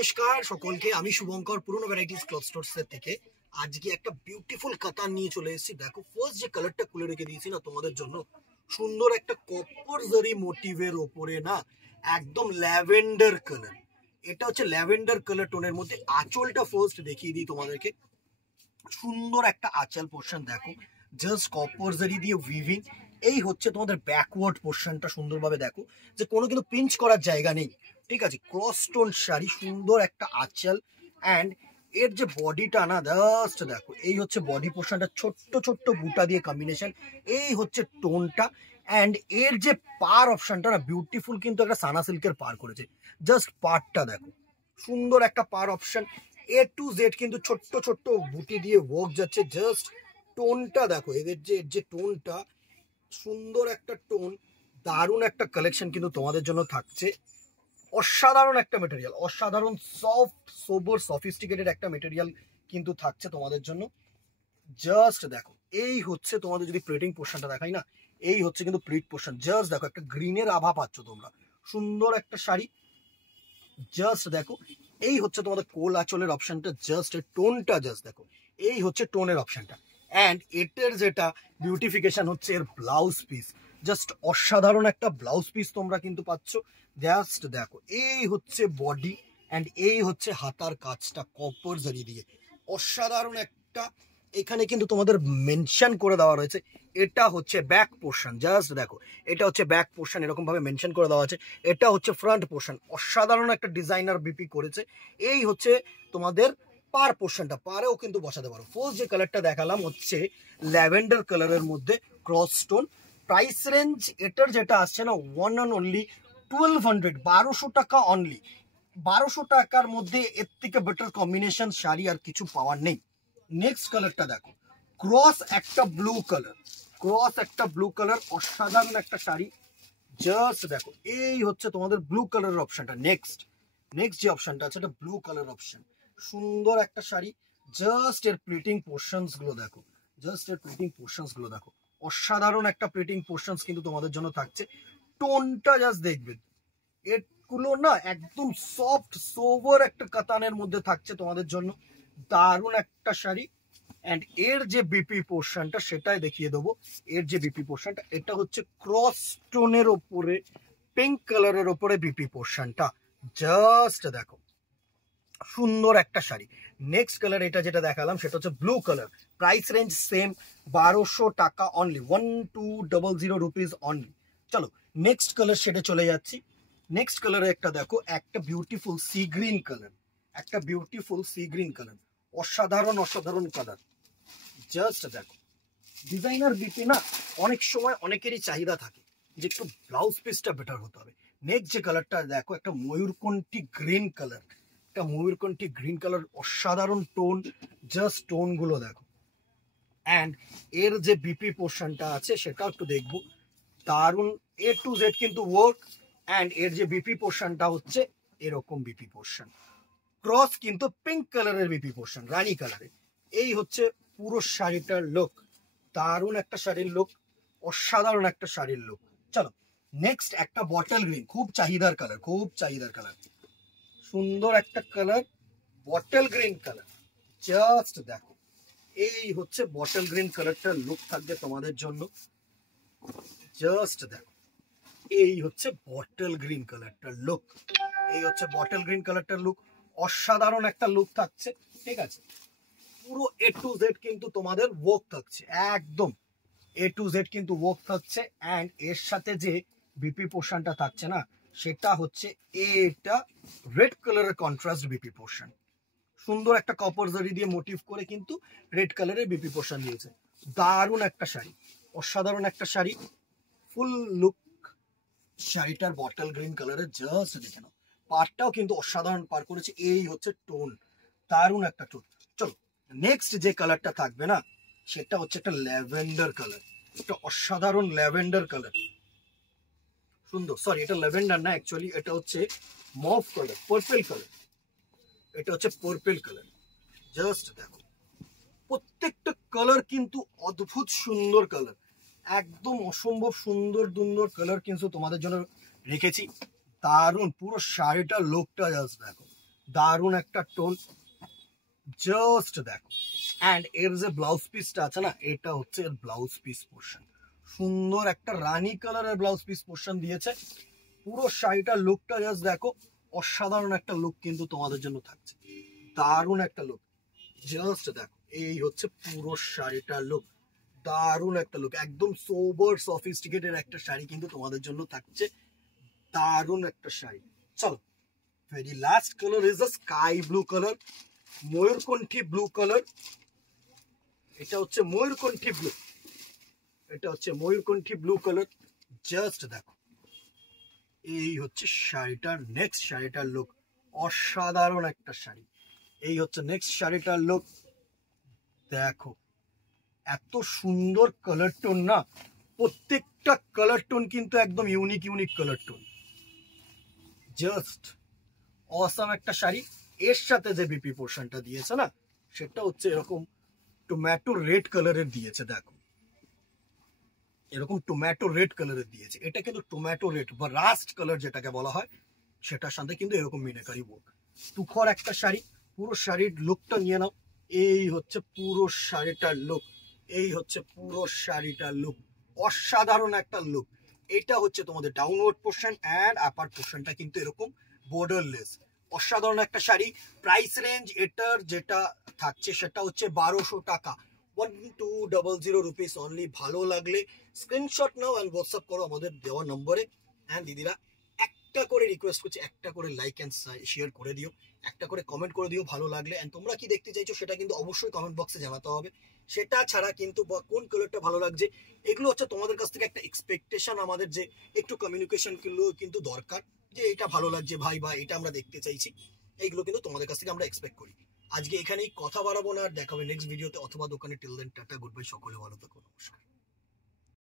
নমস্কার সকলকে, আমি শুভঙ্কর পুরনো ভ্যারাইটিস ক্লথ স্টোরস এর থেকে আজকে একটা বিউটিফুল কাতান নিয়ে চলে এসেছি। দেখো, ফার্স্ট যে কালারটা খুলে রেখে দিয়েছি না তোমাদের জন্য, সুন্দর একটা কপার জারি মোটিভের ওপরে না একদম ল্যাভেন্ডার কালার। এটা হচ্ছে ল্যাভেন্ডার কালার টোনের মধ্যে। আঁচলটা ফার্স্ট দেখিয়ে দিই তোমাদেরকে। সুন্দর একটা আঁচল পোর্শন দেখো, জাস্ট কপার জারি দিয়ে উইভিং। এই হচ্ছে তোমাদের ব্যাকওয়ার্ড পোর্শনটা, সুন্দরভাবে দেখো যে কোনো কিন্তু পিঞ্চ করার জায়গা নেই, ঠিক আছে। ক্রস স্টোন শাড়ি, সুন্দর একটা আঁচল। অ্যান্ড এর যে বডিটা না, জাস্ট দেখো, এই হচ্ছে বডি পোর্শনটা, ছোট্ট ছোট্ট বুটা দিয়ে কম্বিনেশন। এই হচ্ছে টোনটা। অ্যান্ড এর যে পার অপশনটা না বিউটিফুল, কিন্তু একটা সানা সিল্কের পার করেছে। জাস্ট পারটা দেখো, সুন্দর একটা পার অপশন। এ টু জেড কিন্তু ছোট্ট ছোট্ট বুটি দিয়ে ওয়ার্ক যাচ্ছে। জাস্ট টোনটা দেখো, এদের যে টোনটা, সুন্দর একটা টোন, দারুণ একটা কালেকশন কিন্তু তোমাদের জন্য থাকছে। অসাধারণ একটা মেটেরিয়াল, অসাধারণ সফট সোবর সফিস্টিকেটেড একটা মেটেরিয়াল কিন্তু থাকছে তোমাদের জন্য। জাস্ট দেখো, এই হচ্ছে তোমাদের, যদি প্লেটিং পোর্শনটা দেখাই না, এই হচ্ছে কিন্তু প্লিট পোর্শন। জাস্ট দেখো, একটা গ্রিনের আভা পাচ্ছ তোমরা। সুন্দর একটা শাড়ি, জাস্ট দেখো। এই হচ্ছে তোমাদের কোল আঁচলের অপশনটা, জাস্ট এর টোনটা জাস্ট দেখো। এই হচ্ছে টোনের অপশনটা। অ্যান্ড এটার যেটা বিউটিফিকেশন হচ্ছে এর ব্লাউজ পিস। জাস্ট অসাধারণ একটা ব্লাউজ পিস তোমরা কিন্তু পাচ্ছ। জাস্ট দেখো, এই হচ্ছে বডি অ্যান্ড এই হচ্ছে হাতার কাজটা কপার জারি দিয়ে। অসাধারণ একটা, এখানে কিন্তু তোমাদের মেনশন করে দেওয়া রয়েছে এটা হচ্ছে ব্যাক পোর্শন। জাস্ট দেখো, এটা হচ্ছে ব্যাক পোর্শন, এরকম ভাবে মেনশন করে দেওয়া আছে। এটা হচ্ছে ফ্রন্ট পোর্শন, অসাধারণ একটা ডিজাইনার বিপি করেছে। এই হচ্ছে তোমাদের পার পোর্শনটা, পারেও কিন্তু বসাতে পারো। ফার্স্ট যে কালারটা দেখালাম হচ্ছে ল্যাভেন্ডার কালারের মধ্যে ক্রস স্টোন। প্রাইস রেঞ্জ এটার যেটা আসছে না, ওয়ান অ্যান্ড অনলি 1200, 1200 টাকা অনলি। 1200 টাকার মধ্যে এর থেকে বেটার কম্বিনেশন শাড়ি আর কিছু পাওয়ার নেই। নেক্সট কালারটা দেখো, ক্রস একটা ব্লু কালার, ক্রস একটা ব্লু কালার, অসাধারণ একটা শাড়ি। জাস্ট দেখো, এই হচ্ছে তোমাদের ব্লু কালারের অপশনটা। নেক্সট যে অপশনটা আছে, এটা ব্লু কালার অপশন। সুন্দর একটা শাড়ি। জাস্ট এর প্লিটিং পোর্শনস গুলো দেখো, জাস্ট এর প্লিটিং পোর্শনস গুলো দেখো। অসাধারণ একটা প্লিটিং পোর্শনস কিন্তু তোমাদের জন্য থাকছে। টোনটা জাস্ট দেখবে, এগুলো না একদম সফট সোভার একটা কাতানের মধ্যে থাকছে তোমাদের জন্য। দারুণ একটা শাড়ি। অ্যান্ড এর যে বিপি পোর্শনটা সেটাই দেখিয়ে দেবো। এর যে বিপি পোর্শনটা, এটা হচ্ছে ক্রস স্টোনের ওপরে পিঙ্ক কালারের ওপরে বিপি পোর্শনটা। জাস্ট দেখো, সুন্দর একটা শাড়ি। নেক্সট কালার এটা যেটা দেখালাম সেটা হচ্ছে blue colour. Price range same, 1200 টাকা অনলি, 1200 রুপিস অনলি। চলো নেক্সট কালার সেটা চলে যাচ্ছি। নেক্সট কালারে একটা দেখো, একটা বিউটিফুল সি গ্রিন কালার, একটা বিউটিফুল সি গ্রিন কালার। অসাধারণ অসাধারণ কালার। জাস্ট দেখো, ডিজাইনার বিপি না অনেক সময় অনেকেরই চাহিদা থাকে যে একটু ব্লাউজ পিসটা বেটার হতে হবে। নেক্সট যে কালারটা দেখো, একটা ময়ূরকণ্ঠী গ্রিন কালার, একটা ময়ূরকণ্ঠী গ্রিন কালার, অসাধারণ টোন। জাস্ট টোন গুলো দেখো। অ্যান্ড এর যে বিপি পোর্শনটা আছে সেটা একটু দেখবো। দারুণ এ টু জেড কিন্তু ওয়ার্ক। অ্যান্ড এর যে বিপি পোর্শনটা হচ্ছে এরকম বিপি পোর্শন। ক্রস কিন্তু পিঙ্ক কালারের বিপি পোর্শন, রানী কালারের। এই হচ্ছে পুরো শাড়িটার লুক। দারুণ একটা শাড়ির লুক, অসাধারণ একটা শাড়ির লুক। চলো নেক্সট একটা বটল গ্রিন, খুব চাহিদার কালার, খুব চাহিদার কালার। সুন্দর একটা colour, bottle green colour. Just দেখো, এই হচ্ছে বটল গ্রিন কালারটার লুক থাকবে তোমাদের জন্য। জাস্ট দেখো, এই হচ্ছে বটল গ্রিন কালারটার লুক। এই হচ্ছে বটল গ্রিন কালারটার লুক। অসাধারণ একটা লুক থাকছে, ঠিক আছে। পুরো এ টু জেড কিন্তু তোমাদের ওয়ার্ক থাকছে, একদম এ টু জেড কিন্তু ওয়ার্ক থাকছে। অ্যান্ড এর সাথে যে বিপি পোর্শনটা থাকছে না, সেটা হচ্ছে এটা রেড কালারের কন্ট্রাস্ট বিপি পোর্শন। সুন্দর একটা কপার জারি দিয়ে মোটিভ করে কিন্তু রেড কালারের বিপি পোর্শন দিয়েছে। দারুণ একটা শাড়ি, অসাধারণ একটা শাড়ি। ফুল লুক শাড়িটার বটল গ্রিন কালারের। জাস্ট দেখে নাও, পারটাও কিন্তু অসাধারণ পার করেছে। এই হচ্ছে টোন, দারুণ একটা টোন। চলো নেক্সট যে কালারটা থাকবে না, সেটা হচ্ছে একটা ল্যাভেন্ডার কালার, একটা অসাধারণ ল্যাভেন্ডার কালার। সুন্দর, সরি এটা ল্যাভেন্ডার না, অ্যাকচুয়ালি এটা হচ্ছে মভ কালার, পার্পল কালার। এটা হচ্ছে পার্পল কালার। জাস্ট দেখো, প্রত্যেকটা কালার কিন্তু অদ্ভুত সুন্দর কালার, একদম অসম্ভব সুন্দর সুন্দর কালার কিন্তু তোমাদের জন্য রেখেছি। দারুণ পুরো শাড়িটার লুকটা জাস্ট দেখো। দারুণ একটা টোন, জাস্ট দেখো। অ্যান্ড এর যে ব্লাউজ পিসটা আছে না, এটা হচ্ছে এর ব্লাউজ পিস পোর্শন। সুন্দর একটা রানী কালারের ব্লাউজ পিস পোর্শন দিয়েছে। পুরো শাড়িটার লুকটা জাস্ট দেখো, অসাধারণ একটা লুক কিন্তু তোমাদের জন্য থাকছে, দারুণ একটা লুক। জাস্ট দেখো, এই হচ্ছে পুরো শাড়িটার লুক, দারুণ একটা লুক, একদম সোবার সফিস্টিকেটেড একটা শাড়ি কিন্তু তোমাদের জন্য থাকছে, দারুণ একটা শাড়ি। চলো, very last colour is the sky blue colour, ময়ূরকণ্ঠী blue colour. এটা হচ্ছে ময়ূরকণ্ঠী ব্লু, এটা হচ্ছে ময়ূরকণ্ঠী ব্লু কালার। জাস্ট দেখো, এই হচ্ছে শাড়িটার নেক্সট শাড়িটার লুক, অসাধারণ একটা শাড়ি। এই হচ্ছে নেক্সট শাড়িটার লুক, দেখো এত সুন্দর কালার টোন না, প্রত্যেকটা কালার টোন কিন্তু একদম unique unique colour tone, just awesome একটা শাড়ি। এর সাথে যে বিপি পোর্শনটা দিয়েছে না, সেটা হচ্ছে এরকম টমেটো রেড কালারের দিয়েছে, দেখো এরকম টমেটো রেড কালারের দিয়েছে। এটা কিন্তু টমেটো রেড বা রাস্ট কালার যেটাকে বলা হয়, সেটার সাথে কিন্তু এরকম মিনাকারি ওয়ার্ক। তুখর একটা শাড়ি, পুরো শাড়ির লুকটা নিয়ে নাও। এই হচ্ছে পুরো শাড়িটার লুক, এই হচ্ছে পুরো শাড়িটার লুক, অসাধারণ একটা লুক। এটা হচ্ছে তোমাদের ডাউনওয়ার্ড পোর্শন, অ্যান্ড আপার পোর্শনটা কিন্তু এরকম বর্ডারলেস, অসাধারণ একটা শাড়ি। প্রাইস রেঞ্জ এটার যেটা থাকছে সেটা হচ্ছে 1200 টাকা, 1200 রুপিস অনলি। ভালো লাগলে স্ক্রিনশট নাও অ্যান্ড হোয়াটসঅ্যাপ করো আমাদের দেওয়া নম্বরে। অ্যান্ড দিদিরা, একটা করে রিকোয়েস্ট করছি, একটা করে লাইক অ্যান্ড শেয়ার করে দিও, একটা করে কমেন্ট করে দিও ভালো লাগলে। অ্যান্ড তোমরা কি দেখতে চাইছো সেটা কিন্তু অবশ্যই কমেন্ট বক্সে জানাতে হবে। সেটা ছাড়া কিন্তু কোন কালারটা ভালো লাগছে, এগুলো হচ্ছে তোমাদের কাছ থেকে একটা এক্সপেকটেশন আমাদের, যে একটু কমিউনিকেশন কিন্তু দরকার, যে এটা ভালো লাগছে ভাই বা এটা আমরা দেখতে চাইছি, এইগুলো কিন্তু তোমাদের কাছ থেকে আমরা এক্সপেক্ট করি। আজকে এখানেই কথা বাড়াবো না, আর দেখাবে নেক্সট ভিডিওতে অথবা দোকানে। Till then tata, good bye, সকলে ভালো থাকো, নমস্কার।